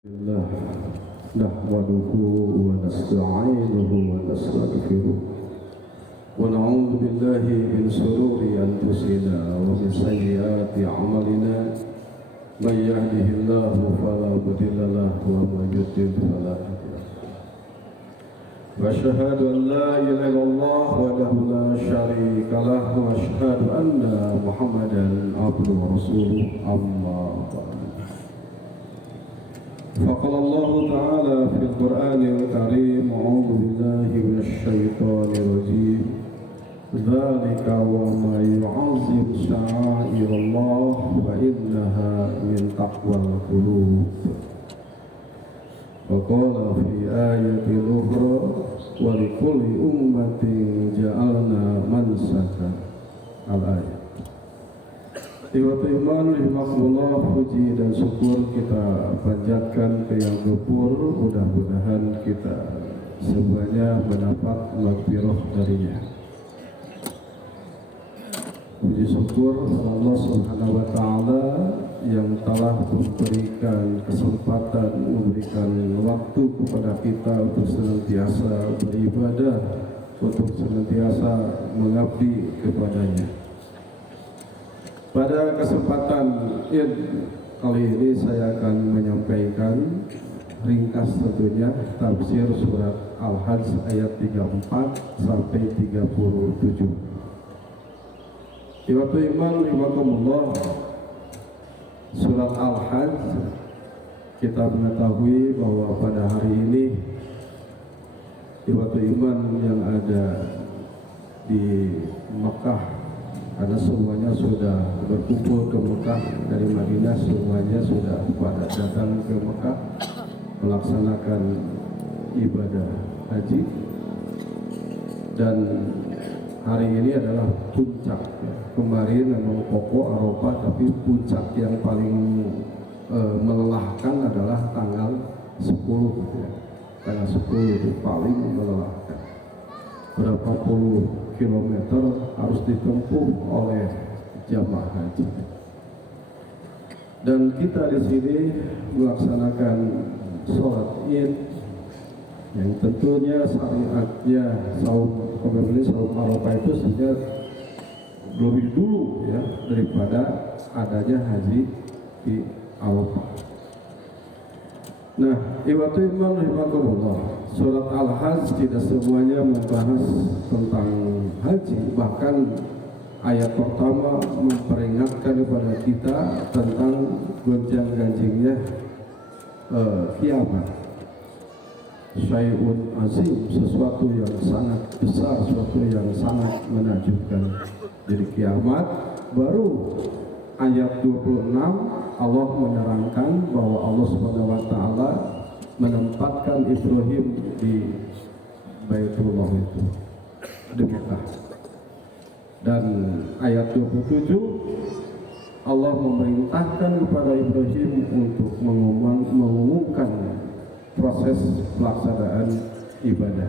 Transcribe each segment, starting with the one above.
الله نحمده ونستعينه ونستغفره ونعوذ بالله من شرور أنفسنا ومن سيئات أعمالنا من يهده الله فلا مضل له ومن يضلل فلا هادي له وأشهد أن لا إله إلا الله وحده لا شريك له وأشهد أن محمدا عبده ورسوله أما بعد فقال الله تعالى في القرآن الكريم أعوذ بالله من الشيطان الرجيم ذلك وما يعظم شعائر الله فإنها من تقوى القلوب وقال في آية أخرى ولكل أمة جعلنا منسكا الآية. Iwatu iman rahimakumullah, puji dan syukur kita panjatkan ke yang ghafur. Mudah-mudahan kita semuanya mendapat maghfirah darinya. Puji syukur Allah Subhanahu wa taala yang telah memberikan kesempatan, memberikan waktu kepada kita untuk senantiasa beribadah, untuk senantiasa mengabdi kepadanya. Pada kesempatan Id kali ini saya akan menyampaikan ringkas tentunya tafsir surat Al-Hajj ayat 34 sampai 37. Iwatu iman rahimakumullah, surat Al-Hajj kita mengetahui bahwa pada hari ini iwatu iman yang ada di Mekah, karena semuanya sudah berkumpul ke Mekah dari Madinah, semuanya sudah pada datang ke Mekah melaksanakan ibadah haji, dan hari ini adalah puncak. Kemarin memang pokok Arafah, tapi puncak yang paling melelahkan adalah tanggal 10 ya. Tanggal 10 itu paling melelahkan. Berapa puluh kilometer harus ditempuh oleh jamaah haji. Dan kita di sini melaksanakan sholat Id yang tentunya syariatnya saum Arafah itu sejak lebih dulu ya daripada adanya haji di Arafah. Nah, iwatu iman rahimakumullah, surat Al-Hajj tidak semuanya membahas tentang haji, bahkan ayat pertama memperingatkan kepada kita tentang gonjang-ganjingnya kiamat. Syai'un azim, sesuatu yang sangat besar, sesuatu yang sangat menakjubkan. Jadi kiamat. Baru ayat 26 Allah menerangkan bahwa Allah Subhanahu wa taala menempatkan Ibrahim di Baitullah itu, di Mekah. Dan ayat 27 Allah memerintahkan kepada Ibrahim untuk mengumumkan proses pelaksanaan ibadah.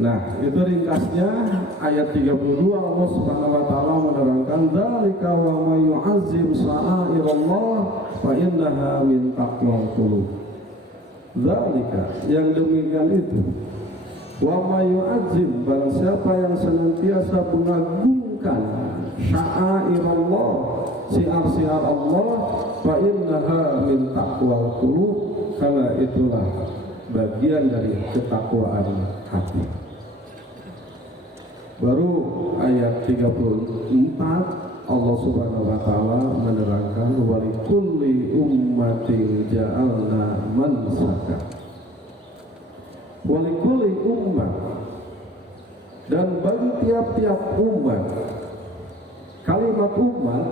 Nah, itu ringkasnya ayat 32 Allah Subhanahu wa taala menerangkan dzalika wa may yu'azzim sha'airallah fa innaha min taqwal qulub. Dzalika, yang demikian itu, wa may yu'azzim, barang siapa yang senantiasa mengagungkan sya'airallah, syiar-syiar Allah, fa innaha min taqwal qulub, karena itulah bagian dari ketakwaan hati. Baru ayat 34 Allah Subhanahu wa taala menerangkan walikulli ummatin ja'alna mansaka. Walikulli ummah, dan bagi tiap-tiap umat. Kalimat umat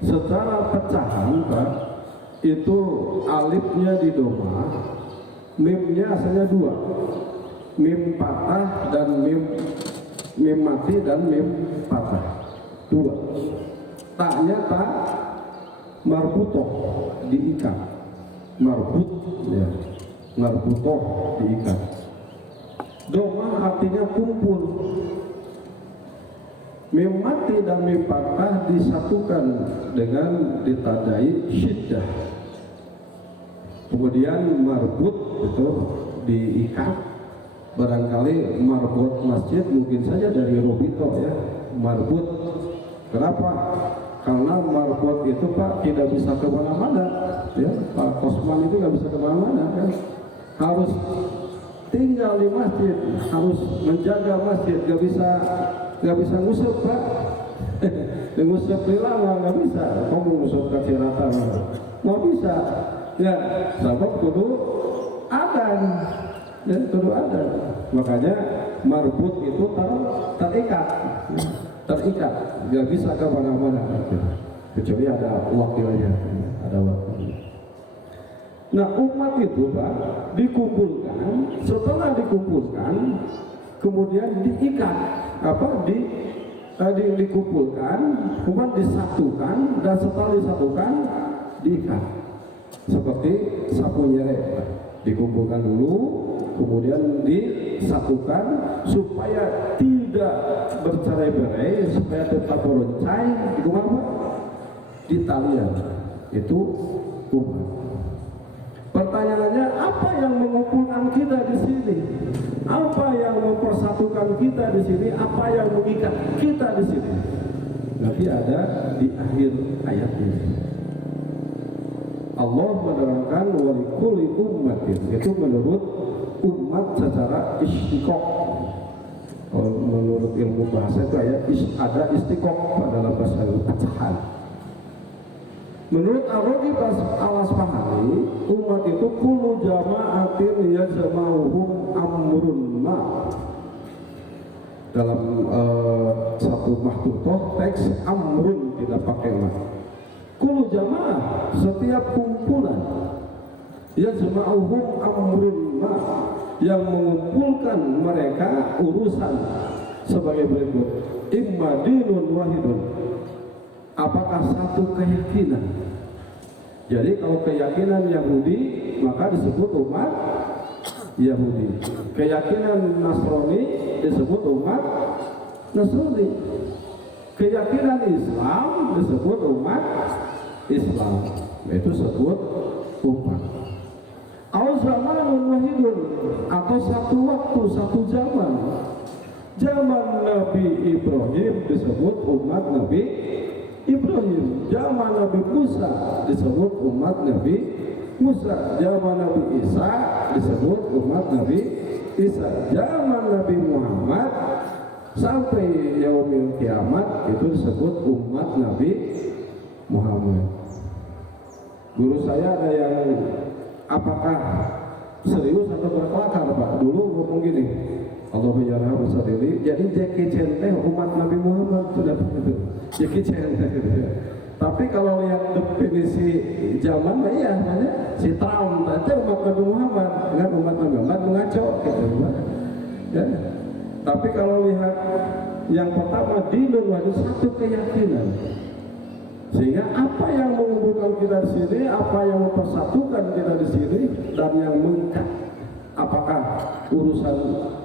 secara pecahan Pak, itu alifnya di doma, mimnya asalnya dua, mim patah dan mim mati dan mim patah, dua. Taknya tak marbutoh, diikat, marbut ya, marbutoh diikat. Doma artinya kumpul. Mim mati dan mim patah disatukan dengan ditandai syiddah. Kemudian marbut itu diikat, barangkali marbut masjid mungkin saja dari Robito ya, marbut. Kenapa? Karena marbut itu Pak tidak bisa kemana-mana ya, Pak Kosman itu nggak bisa kemana-mana kan, harus tinggal di masjid, harus menjaga masjid, nggak bisa ngusuk Pak. Ngusuk lilama nggak bisa, kamu ngusuk ke Cirata nggak bisa ya, sebab kudu adan ya, kudu adan. Makanya marbut itu terikat, nggak bisa ke mana-mana kecuali ada wakilnya, ada wakil. Nah umat itu Pak dikumpulkan, setelah dikumpulkan kemudian diikat, dikumpulkan, kemudian disatukan, dan setelah disatukan diikat seperti sapu nyerek, dikumpulkan dulu kemudian disatukan supaya tidak bercerai-berai, supaya tetap beroncai. Itu apa? Di talian itu umat. Pertanyaannya, apa yang mengumpulkan kita di sini? Apa yang mempersatukan kita di sini? Apa yang mengikat kita di sini? Nanti ada di akhir ayat ini. Allah menerangkan walikulli ummatin, itu menurut umat secara istiqoq. Menurut ilmu bahasa itu ada istiqoq dalam bahasa pecahan. Menurut Ar-Raghib Al-Asfahani, umat itu kullu jama'atin yazma'uhum amrun ma. Dalam satu mahtutoh teks amrun tidak pakai ma. Kullu jama'ah, setiap kumpulan, yazma'uhum amrun ma, yang mengumpulkan mereka urusan sebagai berikut. Imma dinun wahidun, apakah satu keyakinan. Jadi kalau keyakinan Yahudi maka disebut umat Yahudi, keyakinan Nasrani disebut umat Nasrani, keyakinan Islam disebut umat Islam, itu disebut umat. Au zamanun wahidun, atau satu waktu, satu zaman. Zaman Nabi Ibrahim disebut umat Nabi Ibrahim, zaman Nabi Musa disebut umat Nabi Musa, zaman Nabi Isa disebut umat Nabi Isa, zaman Nabi Muhammad sampai yaumil kiamat itu disebut umat Nabi Muhammad. Guru saya ada yang apakah serius atau berkelakar Pak? Dulu ngomong gini, Allah yarhamu sadili, jadi Jackie Chan umat Nabi Muhammad sudah begitu. Jackie Chan tapi kalau lihat definisi zaman iya namanya si Trump itu umat Nabi Muhammad, dengan umat Nabi Muhammad mengaco gitu ya. Tapi kalau lihat yang pertama dinun wajib, satu keyakinan. Sehingga apa yang mengumpulkan kita di sini, apa yang mempersatukan kita di sini, dan yang mengikat, apakah urusan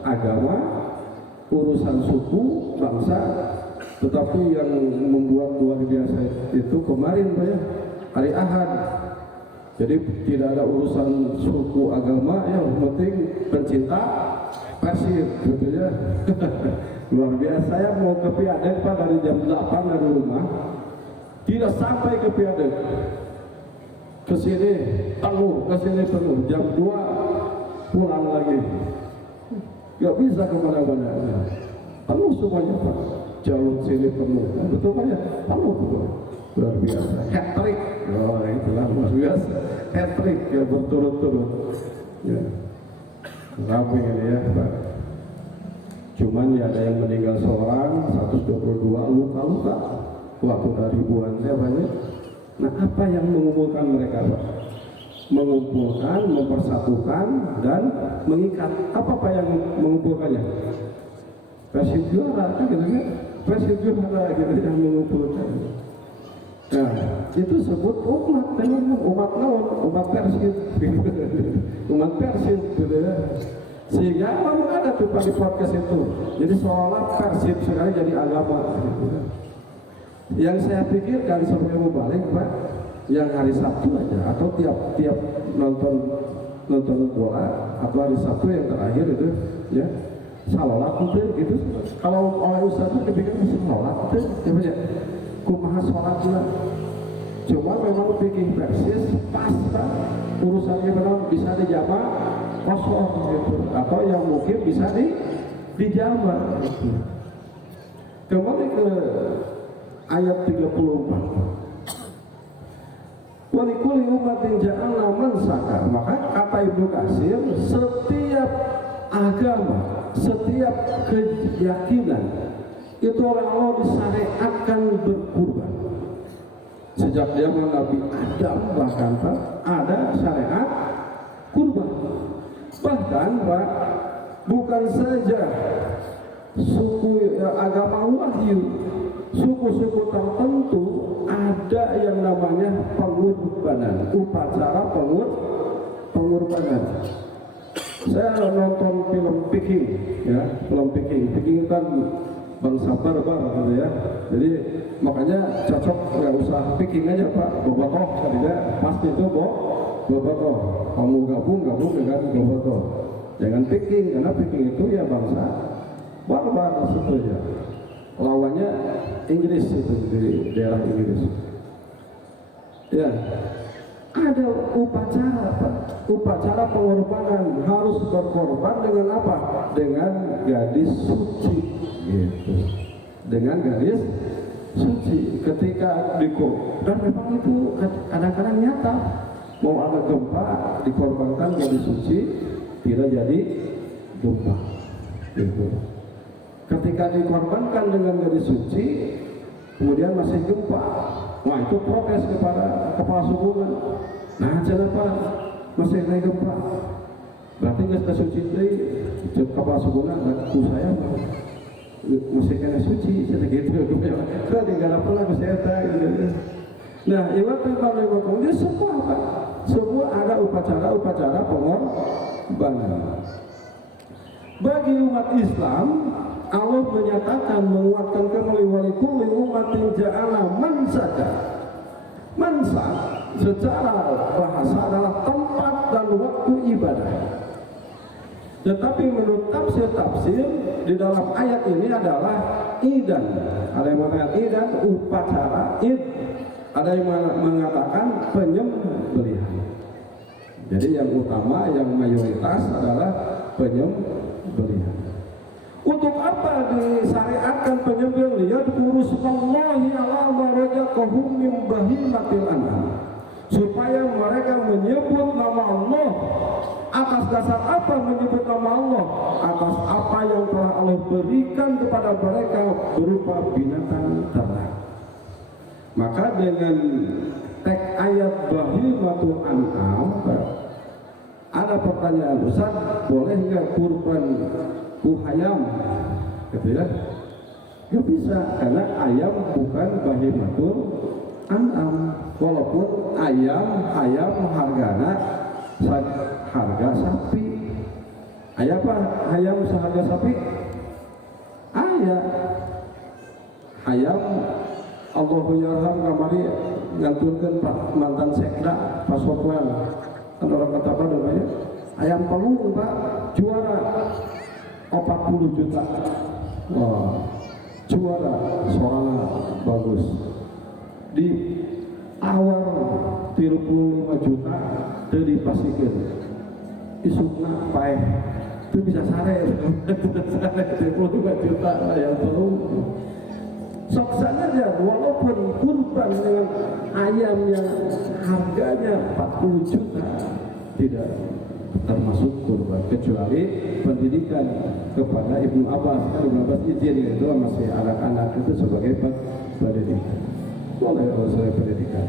agama, urusan suku, bangsa. Tetapi yang membuat luar biasa itu kemarin Pak ya, hari Ahad. Jadi tidak ada urusan suku agama, yang penting pencinta Persib gitu ya. Luar biasa. Saya mau ke Piadek Pak dari jam 8 dari rumah, tidak sampai ke Piadek, ke sini penuh, ke sini penuh, jam 2 pulang lagi, nggak bisa kemana-mana, penuh semuanya Pak, jalur sini penuh, betul Pak ya, penuh betul, luar biasa, hat-trick, oh itulah luar biasa, hat-trick ya berturut-turut, ya, ramai ini ya Pak. Cuman ya ada yang meninggal seorang, 122 luka-luka, waktu ribuannya banyak. Nah apa yang mengumpulkan mereka Pak? Mengumpulkan, mempersatukan, dan mengikat. Apa yang mengumpulkannya? Persib juara kan gitu kan? Persib juara gitu yang mengumpulkan. Nah itu sebut umat, umat naon, umat Persib, umat Persib gitu ya. Sehingga memang ada tuh Pak di podcast itu. Jadi seolah Persib sekarang jadi agama gitu. Yang saya pikirkan sebelum balik Pak, yang hari Sabtu aja atau tiap nonton bola atau hari Sabtu yang terakhir itu ya salat gitu. Kalau oleh ustaz itu dipikir salat itu ya kumaha salatnya. Cuma memang pikir persis pas urusannya memang bisa dijama kosong gitu atau yang mungkin bisa dijama gitu. Kembali ke ayat 34. Walikuli umatin ja'alna mansaka. Maka kata Ibnu Katsir, setiap agama, setiap keyakinan itu oleh Allah disyariatkan berkurban. Sejak zaman Nabi Adam bahkan Pak, ada syariat kurban. Bahkan Pak, bukan saja suku agama Wahyu, suku-suku tertentu ada yang namanya pengorbanan, upacara pengorbanan. Saya nonton film Peking, ya, film Peking kan bangsa barbar gitu ya. Jadi makanya cocok nggak usah Peking aja Pak, bobotoh tadinya pasti itu bobotoh. Kamu gabung dengan bobotoh. Jangan Peking karena Peking itu ya bangsa barbar situ ya. Lawannya Inggris itu di daerah Inggris. Ya, ada upacara Pak. Upacara pengorbanan harus berkorban dengan apa? Dengan gadis suci gitu. Dengan gadis suci ketika dan memang itu kadang-kadang nyata mau ada gempa dikorbankan gadis suci tidak jadi gempa gitu. Ketika dikorbankan dengan gadis suci kemudian masih gempa, wah itu protes kepada kepala suku. Nah kenapa masih naik gempa? Berarti nggak suci itu kepala suku aku saya masih kena suci gitu. Saya tinggal pernah saya tahu. Nah iwat kalau dia semua ada upacara pengorbanan. Bagi umat Islam Allah menyatakan menguatkan kembali walikulli umatin ja'ala mansaka. Mansak secara bahasa adalah tempat dan waktu ibadah. Tetapi menurut tafsir di dalam ayat ini adalah idan. Ada yang mengatakan idan upacara id. Ada yang mengatakan penyembelihan. Jadi yang utama, yang mayoritas adalah penyembelihan. Untuk apa disyariatkan penyembelihan? Kurusmallahi ala marajaqahum min bahimatil an'am, supaya mereka menyebut nama Allah. Atas dasar apa menyebut nama Allah? Atas apa yang telah Allah berikan kepada mereka berupa binatang ternak. Maka dengan teks ayat bahimatul an'am ada pertanyaan, Ustaz, boleh nggak kurban ayam? Gitu ya? Nggak bisa, karena ayam bukan bahimatul an'am. Walaupun ayam harganya harga sapi. Ayam apa? Ayam seharga sapi? Ayam Allahu yarham kamari nganturkan Pak mantan sekda Pak Sofwan. Kan orang kata apa namanya? Ayam pelung Pak, juara 40 juta. Wah, juara soalnya bagus. Di awal 35 juta teu dipasikeun. Isukna paeh itu bisa sare 35 juta ayam pelung. Sok saja walaupun kurban dengan ayam yang harganya 40 juta tidak termasuk kurban, kecuali pendidikan kepada Ibnu Abbas. Kan Ibnu Abbas izin itu masih anak-anak itu sebagai pendidikan, boleh oleh pendidikan.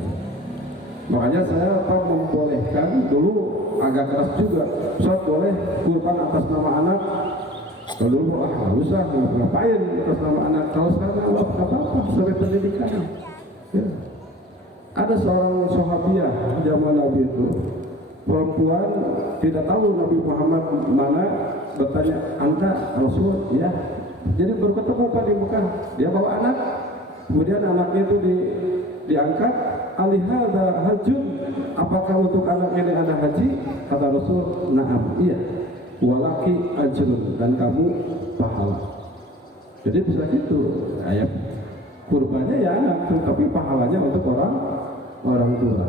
Makanya saya membolehkan dulu agak keras juga, Ustaz boleh kurban atas nama anak. Kalau dulu nggak usah, ngapain atas nama anak. Kalau sekarang apa-apa sebagai pendidikan ya. Ada seorang sahabiah zaman Nabi itu, perempuan tidak tahu Nabi Muhammad mana, bertanya, "Anta Rasul?" Ya. Jadi berketemu Pak di Mekah, dia bawa anak, kemudian anaknya itu diangkat, alihada hajun, apakah untuk anak ini ada haji? Kata Rasul, na'am, iya, walaki ajrun, dan kamu pahala. Jadi bisa gitu, ayat kurbannya ya anak, tapi pahalanya untuk orang tua.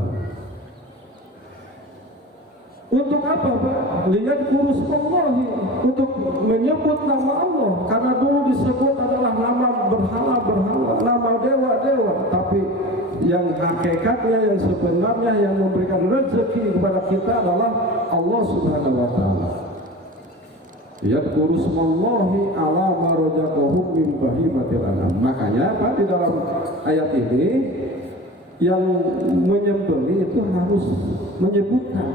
Untuk apa, Pak? Lihat kurus Allahi, untuk menyebut nama Allah. Karena dulu disebut adalah nama berhala-berhala, nama dewa-dewa. Tapi yang hakikatnya, yang sebenarnya, yang memberikan rezeki kepada kita adalah Allah Subhanahu wa Ta'ala. Lihat kurus Allahi ala marojaqahum min bahimatil anam. Makanya, Pak, di dalam ayat ini yang menyembelih itu harus menyebutkan.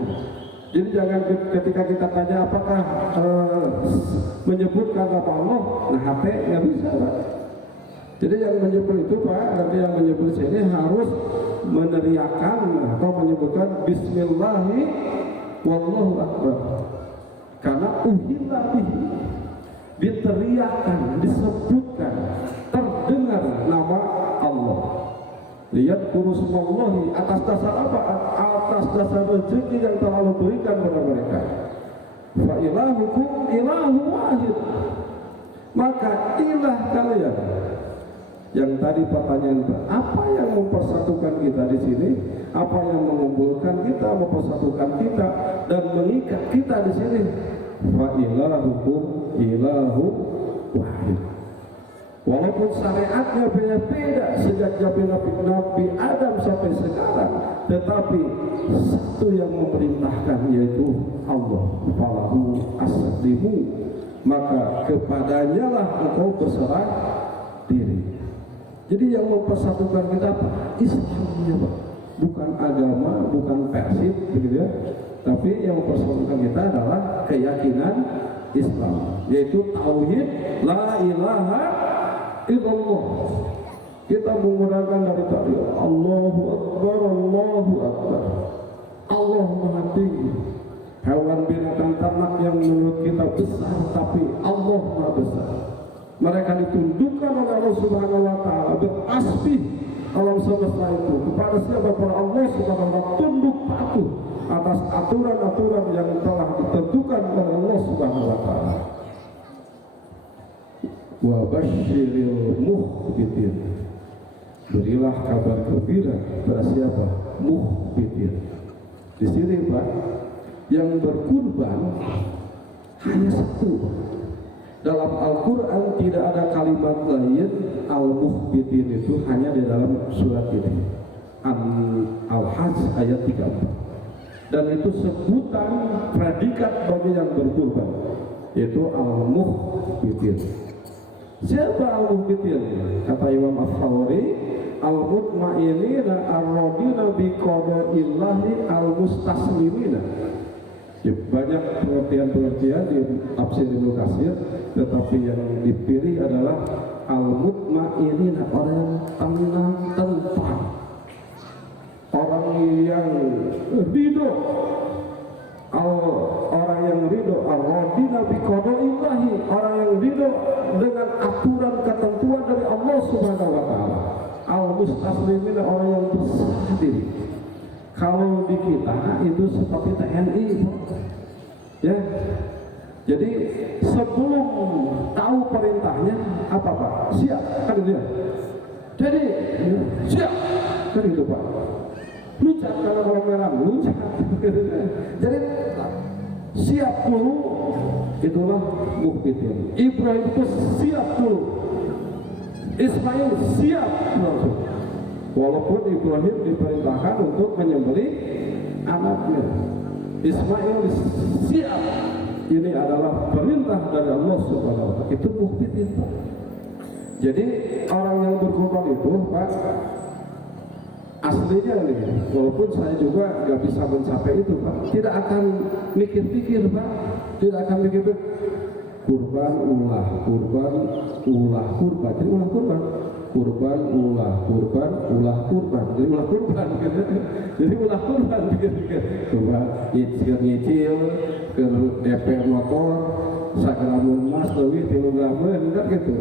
Jadi jangan ketika kita tanya apakah menyebutkan nama Allah, nah HP nggak bisa, Pak. Jadi yang menyebut itu, Pak, nanti yang menyebut sini harus meneriakan atau menyebutkan Bismillahi wallahu akbar. Karena uhilla bihi, diteriakkan, disebutkan, terdengar nama Allah. Lihat kurusmallahi, atas dasar apa? Atas dasar rezeki yang telah Allah berikan kepada mereka. Fa ilahukum ilahu wahid. Maka ilah kalian, yang tadi pertanyaan, apa yang mempersatukan kita di sini? Apa yang mengumpulkan kita, mempersatukan kita dan mengikat kita di sini? Fa ilahukum ilahu wahid. Walaupun syariatnya beda-beda sejak zaman Nabi Adam sampai sekarang, tetapi satu yang memerintahkan yaitu Allah. Falahu aslimu, maka kepadanya lah engkau berserah diri. Jadi yang mempersatukan kita apa? Islamnya, Pak. Bukan agama, bukan persib, begitu ya. Tapi yang mempersatukan kita adalah keyakinan Islam, yaitu tauhid la ilaha illallah. Kita menggunakan dari tadi Allahu Akbar, Allahu Akbar. Allah Maha Tinggi. Hewan binatang ternak yang menurut kita besar, tapi Allah Maha Besar. Mereka ditundukkan oleh Allah Subhanahu wa Ta'ala, bertasbih alam semesta itu kepada siapa? Kepada Allah Subhanahu wa Ta'ala, tunduk patuh atas aturan-aturan yang telah ditentukan oleh Allah Subhanahu wa Ta'ala. Wa basyiril mukhbitin, berilah kabar gembira pada siapa? Mukhbitin. Di sini, Pak, yang berkurban hanya satu. Dalam Al-Quran tidak ada kalimat lain al-mukhbitin, itu hanya di dalam surat ini, Al-Hajj ayat 34. Dan itu sebutan predikat bagi yang berkurban, yaitu al-mukhbitin. Siapa al-mukhbitin? Kata Imam Al-Thawri, al-mutma'inina ar-radina biqada'illahi al-mustaslimina. Ya, banyak pengertian-pengertian di tafsir Ibnu Katsir, tetapi yang dipilih adalah al-mutma'inina, orang yang tenang, tentram, orang yang ridho, orang yang ridho, ar-radina biqada'illahi, orang yang ridho dengan aturan ketentuan dari Allah Subhanahu wa Ta'ala. Al-mustaslimina, orang yang berserah diri. Kalau di kita itu seperti TNI, ya. Jadi sebelum tahu perintahnya apa, Pak? Siap, kan dia. Jadi siap, kan itu, Pak. Luncat kalau orang merah, luncat. Jadi siap dulu, itulah mukhbitin. Ibrahim itu siap dulu. Ismail siap langsung. Walaupun Ibrahim diperintahkan untuk menyembelih anaknya, Ismail siap. Ini adalah perintah dari Allah Subhanahu wa Ta'ala. Itu mukhbitin, Pak. Jadi orang yang berkorban itu, Pak, aslinya nih, walaupun saya juga nggak bisa mencapai itu, Pak, tidak akan mikir-mikir, Pak, tidak akan mikir kurban ulah, kurban ulah, kurban, jadi ulah kurban. Kurban ulah kurban ulah kurban, jadi ulah kurban gitu. Jadi ulah kurban pikir-pikir, coba nyicil ke DP motor sagramun mas lebih 3 gramen kan gitu.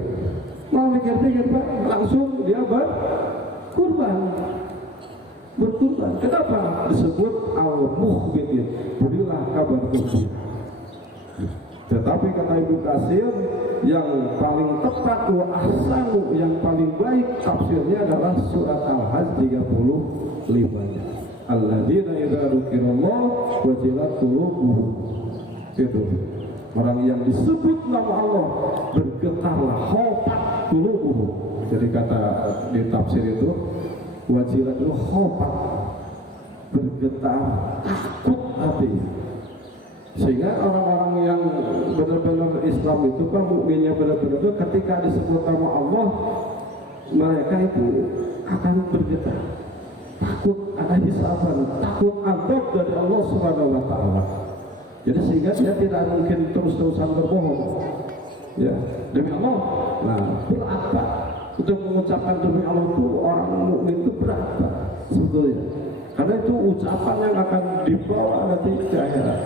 Mau pikir-pikir, Pak, langsung dia berkurban. berkurban. Kenapa disebut al-mukhbitin? Berilah kabar gembira. Tetapi kata Ibnu Katsir, yang paling tepat wa ahsanu, yang paling baik tafsirnya adalah surat Al-Hajj 35-nya. Alladzina idza dzukirallah wajilat qulubuhum. Itu orang yang disebut nama Allah bergetarlah khofat qulubuhum. Jadi kata di tafsir itu wajilat itu khofat, bergetar, takut hati. Sehingga orang-orang yang benar-benar Islam itu kan mukminnya benar-benar ketika disebut nama Allah, mereka itu akan bergetar, takut ada hisaban, takut azab dari Allah Subhanahu wa taala. Jadi sehingga dia tidak mungkin terus-terusan berbohong. Ya, demi Allah. Nah, berat Pak. Untuk mengucapkan demi Allah itu orang mukmin itu berat Pak, sebetulnya. Karena itu ucapan yang akan dibawa nanti ke akhirat.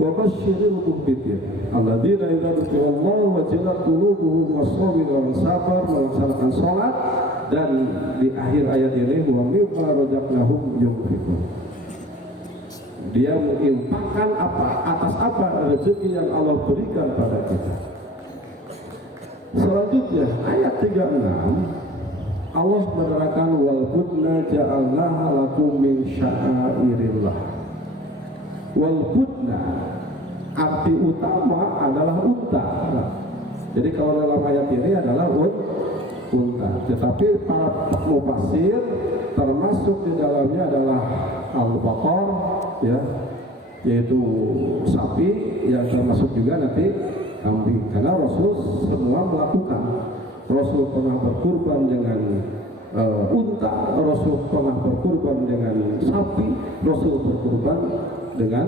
Wa basyiril mukhbitin alladzina idza dzukirallahu wajilat qulubuhum was-sabirun wal sabar melaksanakan salat, dan di akhir ayat ini wa mimma razaqnahum yunfiqun. Dia menginfakkan apa atas apa rezeki yang Allah berikan pada kita. Selanjutnya ayat 36 Allah menerangkan wal budna ja'alnaha lakum min sya'airillah. Wal budna arti utama adalah unta. Jadi kalau dalam ayat ini adalah unta. Tetapi para mufassir termasuk di dalamnya adalah al-baqar, ya, yaitu sapi, yang termasuk juga nanti kambing. Karena Rasul semua melakukan. Rasul pernah berkurban dengan unta, Rasul pernah berkurban dengan sapi, Rasul berkurban dengan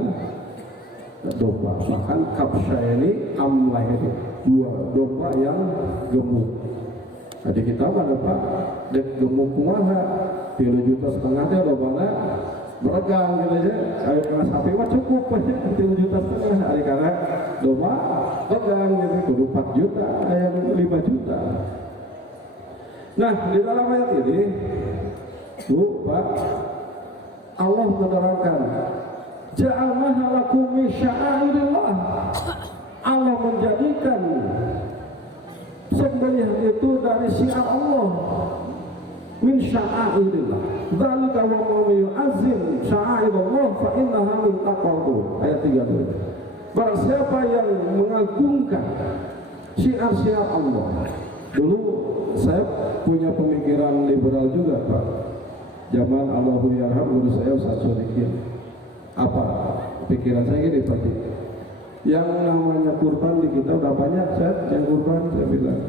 domba. Bahkan kabsya ini amlah itu dua domba yang gemuk. Jadi kita pada Pak dek gemuk kumaha 3,5 juta teh dombana beregang gitu aja. Ayo karena sapi mah cukup aja 3,5 juta hari karena domba beregang gitu kudu 4 juta, aya 5 juta. Nah, di dalam ayat ini tuh Pak, Allah menerangkan ja'alnaha lakum min sya'airillah. Allah menjadikan sembelihan itu dari syiar Allah, min sya'airillah. Dzalika wa man yu'azzim sya'airillah fa innaha min taqwa. Ayat 3. Barang siapa yang mengagungkan syiar-syiar Allah. Dulu saya punya pemikiran liberal juga Pak. Zaman Allahu yarham guru saya Ustaz Solikin. Apa pikiran saya gini Pak, yang namanya kurban di kita udah banyak yang kurban, saya bilang.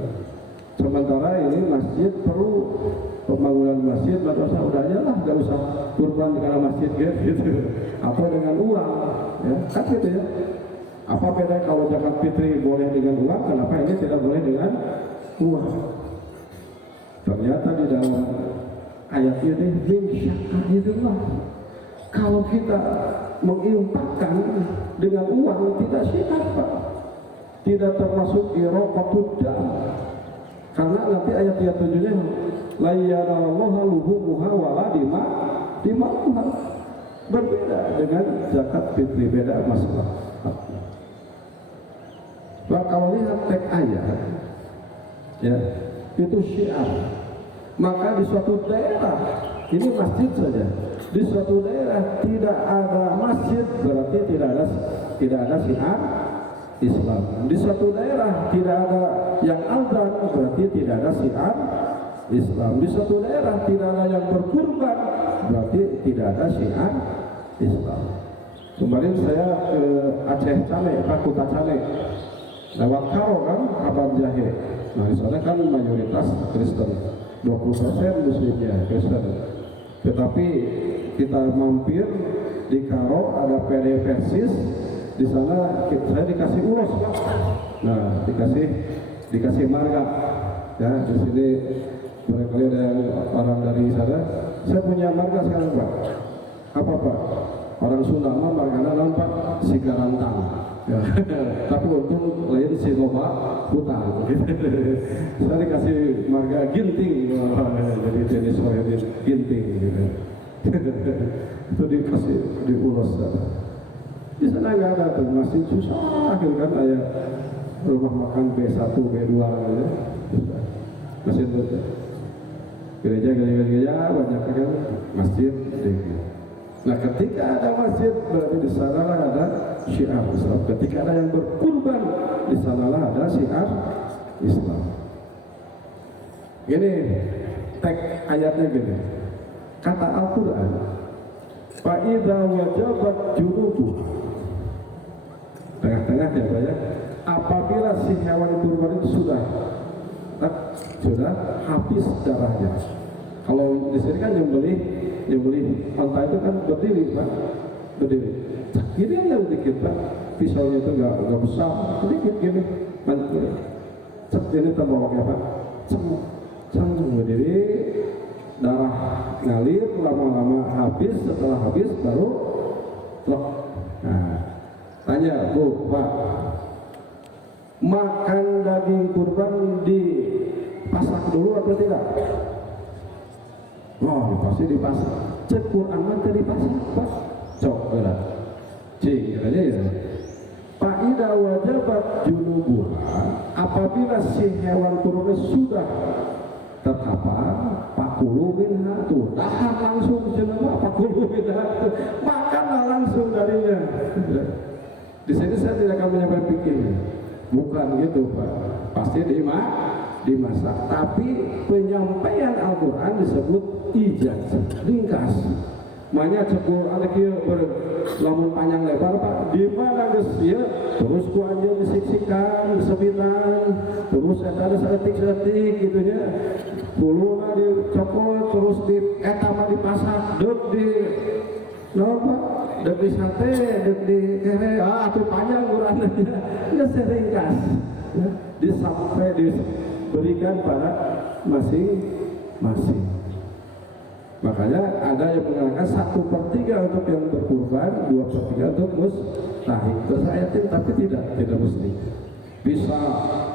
Sementara ini masjid perlu pembangunan masjid, madrasah udah aja lah, gak usah kurban karena masjid gitu, atau dengan uang, ya kan gitu ya. Apa beda kalau zakat fitri boleh dengan uang, kenapa ini tidak boleh dengan uang? Ternyata di dalam ayat ini min sya'airillah. Kalau kita menginfakkan dengan uang tidak syiar Pak, tidak termasuk iraqatud dam. Karena nanti ayat 7-nya la yanallahu luhumuha wala dima'uha. Berbeda dengan zakat fitri, beda masalah. Nah, kalau lihat teks ayat ya, itu syiar. Maka di suatu daerah, ini masjid saja, di suatu daerah tidak ada masjid berarti tidak ada syiar Islam. Di suatu daerah tidak ada yang azan berarti tidak ada syiar Islam. Di suatu daerah tidak ada yang berkurban berarti tidak ada syiar Islam. Kemarin saya ke Aceh Cane, Kuta Cane, lewat Karo kan, Abang Jahe. Nah di sana kan mayoritas Kristen, 20% Muslimnya Kristen. Tetapi kita mampir di Karo, ada PD Persis, di sana saya dikasih ulos Pak. Nah dikasih marga. Ya di sini barangkali ada orang dari sana. Saya punya marga sekarang Pak. Apa Pak? Orang Sunda mah margana naon Pak? Sigarantang. Ya, tapi untung lain si loba hutang gitu. Saya dikasih marga ginting, jadi jenis soalnya ginting gitu. Itu dikasih diurus. Di sana nggak ada tuh, masih susah gitu kan, ada rumah makan B1, B2 gitu. Masih itu gereja banyak kan masjid gitu. Nah ketika ada masjid berarti di sanalah ada syiar Islam. Ketika ada yang berkurban di sanalah ada syiar Islam. Ini teks ayatnya gini. Kata Al-Quran, fa idza wajabat junubu. Tengah-tengah ya Pak ya. Apabila si hewan kurban itu sudah habis darahnya. Kalau di sini kan yang beli onta itu kan berdiri Pak, berdiri. Gini aja dikit Pak, pisaunya itu nggak besar, sedikit gini. Cek ini temboknya Pak, ceng berdiri, darah ngalir, lama-lama habis, setelah habis baru truk. Nah, tanya Bu Pak, makan daging kurban dipasak dulu atau tidak? Oh, pasti dipasak. Cek Quran mah dipasak, Pak. Cok berat. Cing aja ya. Fa idza wajabat junubuha, apabila si hewan kurban sudah terkapar, pakulu minha tuh, dahar langsung jenama pakulu minha tuh, makanlah langsung darinya. Di sini saya tidak akan menyampaikan pikir, bukan gitu Pak. Pasti dimasak, tapi penyampaian Al-Quran disebut ijaz, ringkas. Makanya cekur anak dia berlamun panjang lebar Pak, di mana geus ya, terus ku aja disik-sikan, disebitan, terus ada seetik-seetik gitu ya. Puluna dicokot, terus di etama dipasak, dek di Pak, dek di sate, dek di kere, itu panjang urannya, nggak seringkas, ya. Disampai diberikan pada masing-masing. Makanya ada yang mengatakan 1/3 untuk yang berkurban, 2/3 untuk mustahik. Terus ayatin, tapi tidak mesti. Bisa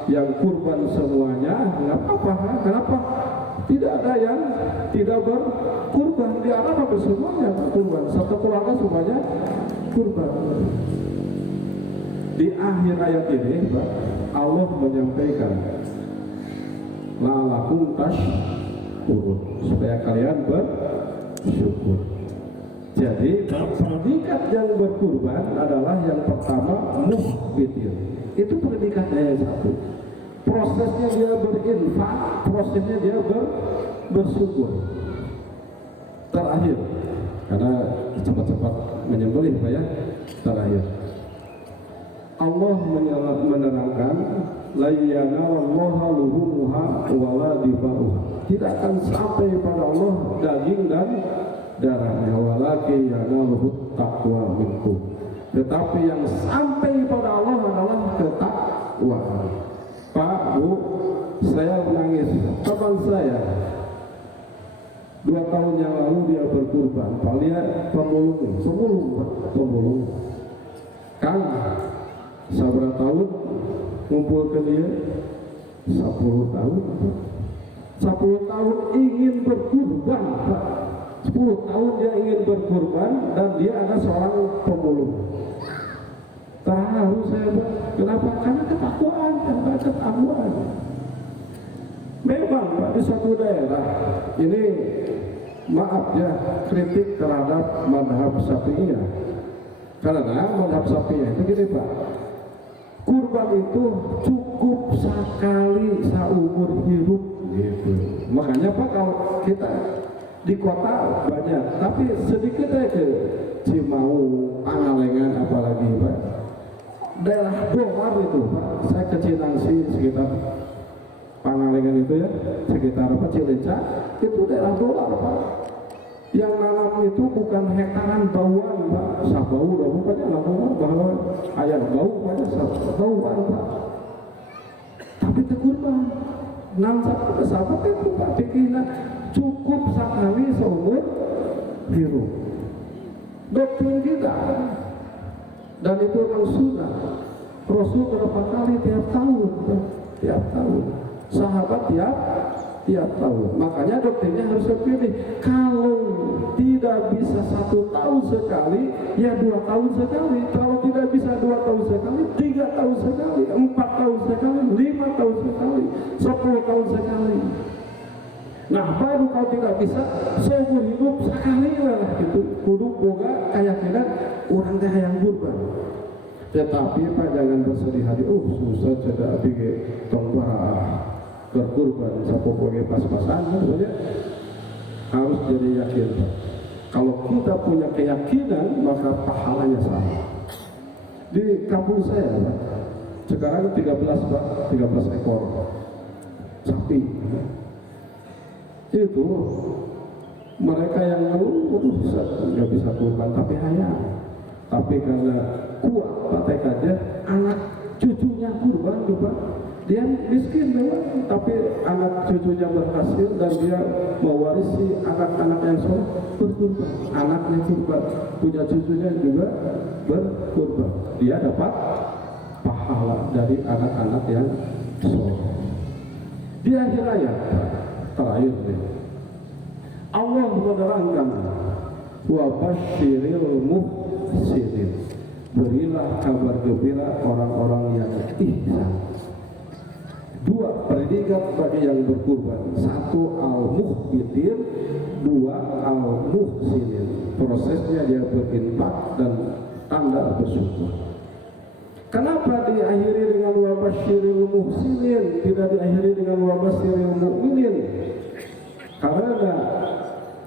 yang kurban semuanya, nggak apa-apa. Kenapa? Tidak ada yang tidak berkurban. Di Arab apa semuanya berkurban. Satu keluarga semuanya kurban. Di akhir ayat ini, Allah menyampaikan, la'alakum tashkurun, supaya kalian bersyukur. Jadi predikat yang berkurban adalah yang pertama muhbitir. Itu predikatnya yang satu. Prosesnya dia berinfak, prosesnya dia bersyukur. Terakhir, karena cepat-cepat menyembelih Pak ya. Terakhir, Allah menerangkan la yanalallaha luhumuha wala dima'uha. Tidak akan sampai pada Allah daging dan darahnya, walakin yanaluhu taqwa minkum. Tetapi yang sampai pada Allah adalah ketakwaan. Pak, Bu, saya menangis. Teman saya 2 tahun yang lalu dia berkurban. Pak, dia pemulung. Kang, sabar tahun ngumpul ke dia 10 tahun. 10 tahun ingin berkurban, Pak. 10 tahun dia ingin berkurban dan dia ada seorang pemulung. Terharu saya, Pak. Kenapa? Karena ketakwaan, ketakwaan. Memang Pak, di suatu daerah ini, maaf ya, kritik terhadap mazhab Syafi'iyah. Karena mazhab Syafi'iyah itu gini Pak, kurban itu cukup sekali seumur hidup gitu. Makanya Pak, kalau kita di kota banyak, tapi sedikit aja Cimau, Pangalengan apalagi Pak. Daerah Bomar itu Pak, saya ke Cinangsi sekitar Pangalengan itu ya, sekitar Cileca, itu daerah dolar Pak. Yang nanam itu bukan hektaran bauan Pak, sabau pokoknya nanam bahwa ayam bau pada bauan Pak. Tapi kurban, nampak sahabat itu Pak, dikira cukup sekali seumur hidup. Doktrin kita Dan itu memang sunnah. Rasul berapa kali tiap tahun, tiap tahun. Sahabat tiap tahun. Makanya doktrinnya harus terpilih. Kalau tidak bisa 1 tahun sekali, ya 2 tahun sekali. Kalau tidak bisa 2 tahun sekali, 3 tahun sekali, 4 tahun sekali, 5 tahun sekali, 10 tahun sekali. Nah, baru kalau tidak bisa seumur hidup sekali lah gitu. Kudu boga keyakinan orang teh hayang kurban. Tetapi Pak jangan bersedih hati. Susah cedak abdi ge tong berkurban sapopoge pas-pasan saja. Harus jadi yakin Pak. Kalau kita punya keyakinan maka pahalanya sama. Di kampung saya Pak, sekarang 13 Pak, 13 ekor sapi. Itu mereka yang ngeluh nggak bisa kurban tapi tapi karena kuat tekadnya anak cucunya kurban juga dia miskin doang tapi anak cucunya berhasil dan dia mewarisi anak-anak yang soleh berkurban, anaknya kurban, punya cucunya juga berkurban, dia dapat pahala dari anak-anak yang soleh. Di akhir ayat terakhir Allah menerangkan wa basyiril muhsinin, berilah kabar gembira orang-orang yang ihsan. 2 predikat bagi yang berkurban, 1 al-muhbitin, 2 al-muhsinin. Prosesnya dia berinfak dan tanda bersyukur. Kenapa diakhiri dengan wa basyiril muhsinin, tidak diakhiri dengan wa basyiril mu'minin? Karena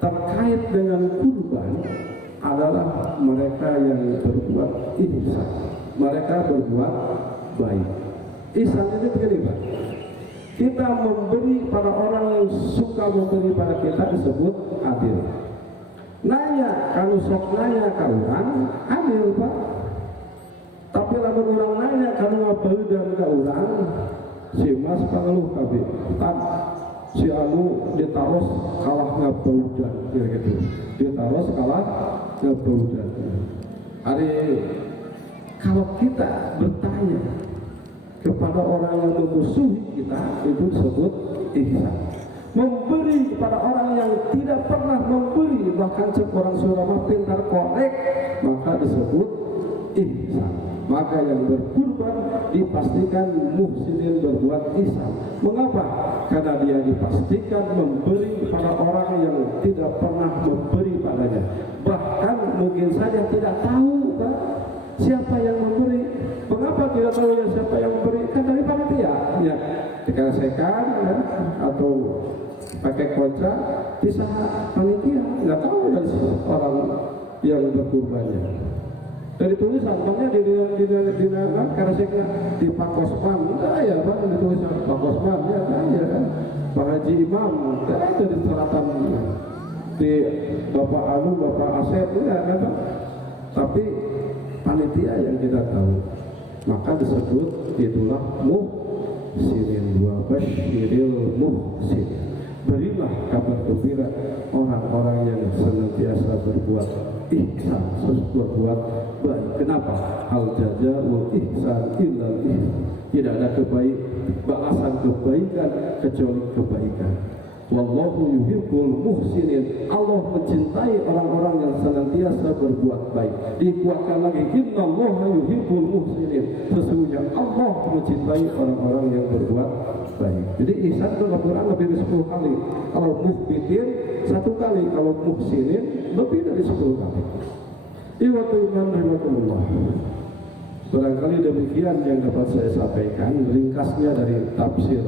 terkait dengan kurban adalah mereka yang berbuat ihsan, mereka berbuat baik. Ihsan itu begini Pak, kita memberi pada orang yang suka memberi pada kita disebut adil. Nanya, kalau sok nanya ke orang, adil Pak. Tapi lamun orang nanya, kalau ngabeudang ke orang, si mas pangeluh kabeh. Si anu ditaros kalah ngabaudan gitu. Ditaros kalah ngabaudan. Kalau kita bertanya kepada orang yang memusuhi kita, itu disebut ihsan. Memberi kepada orang yang tidak pernah memberi, bahkan seorang surama pintar korek, maka disebut ihsan. Maka yang berkurban dipastikan muhsinin berbuat ihsan. Mengapa? Karena dia dipastikan memberi kepada orang yang tidak pernah memberi padanya. Bahkan mungkin saja tidak tahu Pak, siapa yang memberi. Mengapa tidak tahu ya siapa yang memberi? Kan dari panitia ya, dikasihkan ya, atau pakai kocak bisa panitia, nggak tahu dari orang yang berkurbannya. Dari tulisan, makanya di karena saya di Pak Kosman, enggak ya Pak, di tulisan Pak Kosman, ya kan, ya kan, Pak Haji Imam, enggak ada di selatan di Bapak Anu, Bapak Asep, ya kan, tapi panitia yang kita tahu, maka disebut itulah muhsinin wa basyiril muhsinin. Berilah kabar gembira orang-orang yang senantiasa berbuat ihsan, berbuat baik. Kenapa? Hal jazaa'ul ihsan illal ihsan. Tidak ada balasan kebaikan kecuali kebaikan. Wallahu yuhibbul muhsinin. Allah mencintai orang-orang yang senantiasa berbuat baik. Dikuatkan lagi, innallaha yuhibbul muhsinin. Sesungguhnya Allah mencintai orang-orang yang berbuat baik. Jadi ihsan dalam Quran lebih dari 10 kali. Kalau muhbitin 1 kali, kalau muhsinin lebih dari 10 kali. Iwatu iman rahimakumullah. Barangkali demikian yang dapat saya sampaikan. Ringkasnya dari tafsir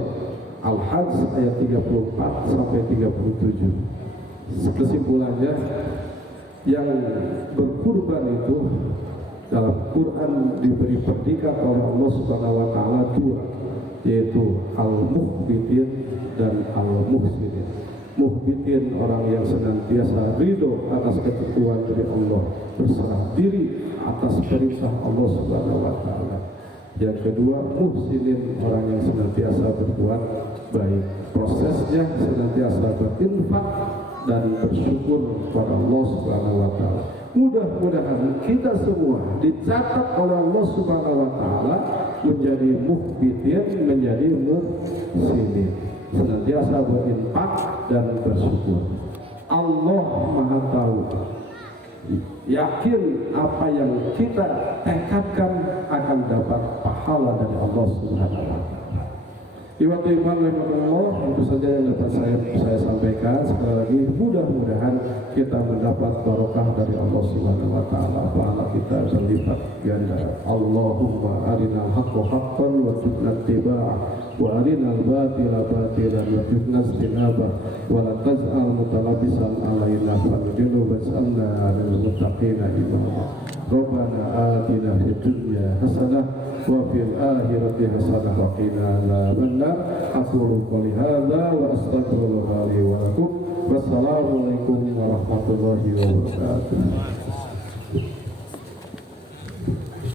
Al-Hajj ayat 34 sampai 37. Kesimpulannya, yang berkurban itu dalam Quran diberi predikat oleh Allah Subhanahu wa taala 2, yaitu al-muhbitin dan al-muhsinin. Muhbitin orang yang senantiasa ridho atas ketentuan dari Allah, berserah diri atas perintah Allah Subhanahu wa taala. Yang kedua, muhsinin orang yang senantiasa berbuat baik. Prosesnya senantiasa berinfak dan bersyukur kepada Allah Subhanahu wa taala. mudah-mudahan kita semua dicatat oleh Allah Subhanahu wa taala menjadi muhbidin, menjadi muhsinin, senantiasa berinfak dan bersyukur. Allah Maha tahu, yakin apa yang kita tekadkan akan dapat pahala dari Allah Subhanahu wa taala. Iwat iman rahimahullah, itu saja yang dapat saya sampaikan. Sekali lagi mudah-mudahan kita mendapat barokah dari Allah Subhanahu wa taala, pahala kita berlipat ganda. Allahumma arinal haqqo haqqan warzuqna ittiba'ah wa arinal batila batilan warzuqna ijtinabah wa la taj'al mutalabisan alaina fanujinu was'alna lil muttaqina imama. Rabbana atina fid dunya hasanah wa fil akhirati hasanah wa qina adzabannar. Aqulu qouli hadza wa astaghfirullah li wa lakum. Wassalamualaikum warahmatullahi wabarakatuh.